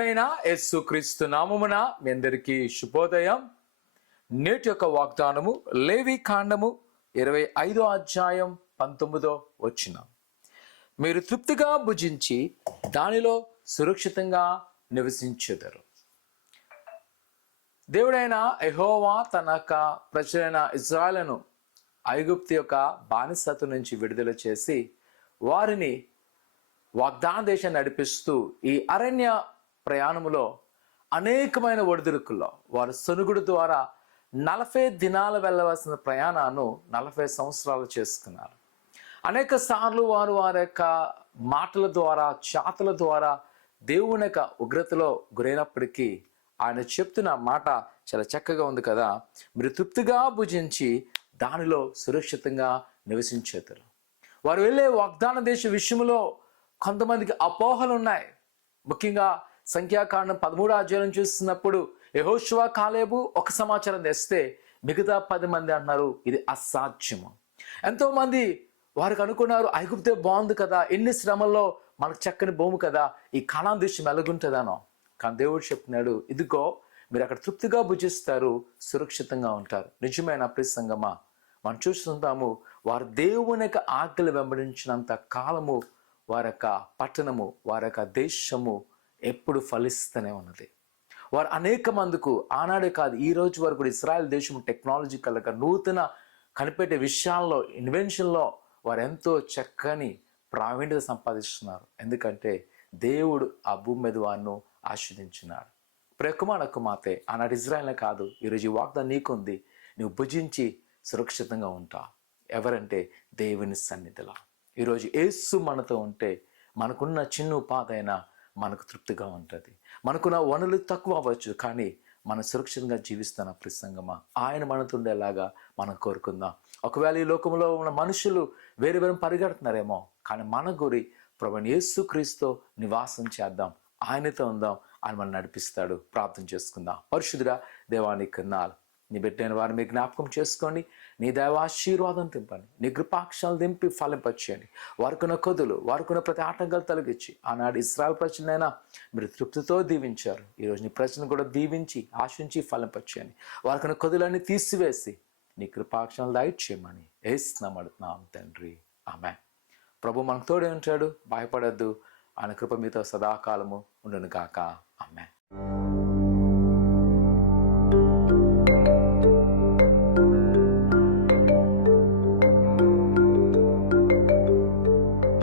ప్రభుడైన యేసుక్రీస్తు నామమున మీ అందరికీ శుభోదయం. నేటి యొక్క వాగ్దానము లేవి కాండము 25వ అధ్యాయం 19వ వచనం. మీరు తృప్తిగా భుజించి దానిలో సురక్షితంగా నివసించెదరు. దేవుడైన యెహోవా తన యొక్క ప్రజలైన ఇశ్రాయేలును ఐగుప్తు యొక్క బానిసత్వం నుంచి విడుదల చేసి వారిని వాగ్దాన దేశాన్ని నడిపిస్తూ ఈ అరణ్య ప్రయాణములో అనేకమైన ఒడిదుడుకుల్లో వారు సొనుగుడు ద్వారా 40 దినాలు వెళ్ళవలసిన ప్రయాణాన్ని 40 సంవత్సరాలు చేసుకున్నారు. అనేక సార్లు వారు వారి యొక్క మాటల ద్వారా చేతల ద్వారా దేవుని యొక్క ఉగ్రతలో గురైనప్పటికీ ఆయన చెప్తున్న మాట చాలా చక్కగా ఉంది కదా. మీరు తృప్తిగా భుజించి దానిలో సురక్షితంగా నివసించేతారు. వారు వెళ్ళే వాగ్దాన దేశ విషయంలో కొంతమందికి అపోహలు ఉన్నాయి. ముఖ్యంగా సంఖ్యాకాండం 13వ అధ్యాయం చూస్తున్నప్పుడు యెహోషువ కాలేబు ఒక సమాచారం తెస్తే మిగతా 10 మంది అంటున్నారు ఇది అసాధ్యము. ఎంతోమంది వారికి అనుకున్నారు ఐగుప్తే బాగుంది కదా, ఎన్ని శ్రమల్లో మనకు చక్కని భూమి కదా, ఈ కానాను దేశం ఎలాగుంటుందనో. కానీ దేవుడు చెప్తున్నాడు ఇదిగో మీరు అక్కడ తృప్తిగా భుజిస్తారు, సురక్షితంగా ఉంటారు. నిజమైన ప్రసంగమా మనం చూస్తుంటాము వారు దేవుని యొక్క ఆజ్ఞలు వెంబడించినంత కాలము వారి యొక్క పట్టణము వారి యొక్క దేశము ఎప్పుడు ఫలిస్తూనే ఉన్నది. వారు అనేక మందికి ఆనాడే కాదు ఈ రోజు వరకు ఇశ్రాయేల్ దేశం టెక్నాలజికల్గా నూతన కనిపెట్టే విషయాల్లో ఇన్వెన్షన్లో వారు ఎంతో చక్కని ప్రావీణ్యత సంపాదిస్తున్నారు. ఎందుకంటే దేవుడు ఆ భూమి మీద వారిని ఆస్వాదించినాడు. ప్రేకుమానకు మాతే ఆనాడు ఇజ్రాయెల్ కాదు, ఈరోజు ఈ వాగ్దానం నీకుంది. నువ్వు భుజించి సురక్షితంగా ఉంటావు. ఎవరంటే దేవుని సన్నిధిలో. ఈరోజు యేసు మనతో ఉంటే మనకున్న చిన్న ఉపాధైనా మనకు తృప్తిగా ఉంటుంది. మనకున్న వనరులు తక్కువ అవ్వచ్చు, కానీ మనం సురక్షితంగా జీవిస్తున్న ప్రసంగమా ఆయన మనతో ఉండేలాగా మనం కోరుకుందాం. ఒకవేళ ఈ లోకంలో ఉన్న మనుషులు వేరే వేరే పరిగెడుతున్నారేమో, కానీ మన గురి ప్రభువైన యేసుక్రీస్తుతో నివాసం చేద్దాం, ఆయనతో ఉందాం, ఆయన మనం నడిపిస్తాడు. ప్రార్థన చేసుకుందాం. పరిశుద్ధుడా దేవానికి కన్నాలు నీ బిడ్డైన వారిని మీ జ్ఞాపకం చేసుకోండి. నీ దైవాశీర్వాదం తింపండి. నీ కృపాక్షాలు దింపి ఫలింపచేయండి. వారికున్న కొదులు వారికున్న ప్రతి ఆటంకాలు తొలగించి ఆనాడు ఇశ్రాయేలు ప్రజలైనా మీరు తృప్తితో దీవించారు. ఈరోజు నీ ప్రజలను కూడా దీవించి ఆశించి ఫలింపచేయండి. వారికున్న కొదులన్నీ తీసివేసి నీ కృపాక్షాలు దయచేయమని యేసునామమున అడుగుతున్నాం తండ్రి, ఆమేన్. ప్రభు మనకు తోడే ఉంటాడు, భయపడద్దు. ఆయన కృప మీతో సదాకాలము ఉండును గాక. ఆమేన్.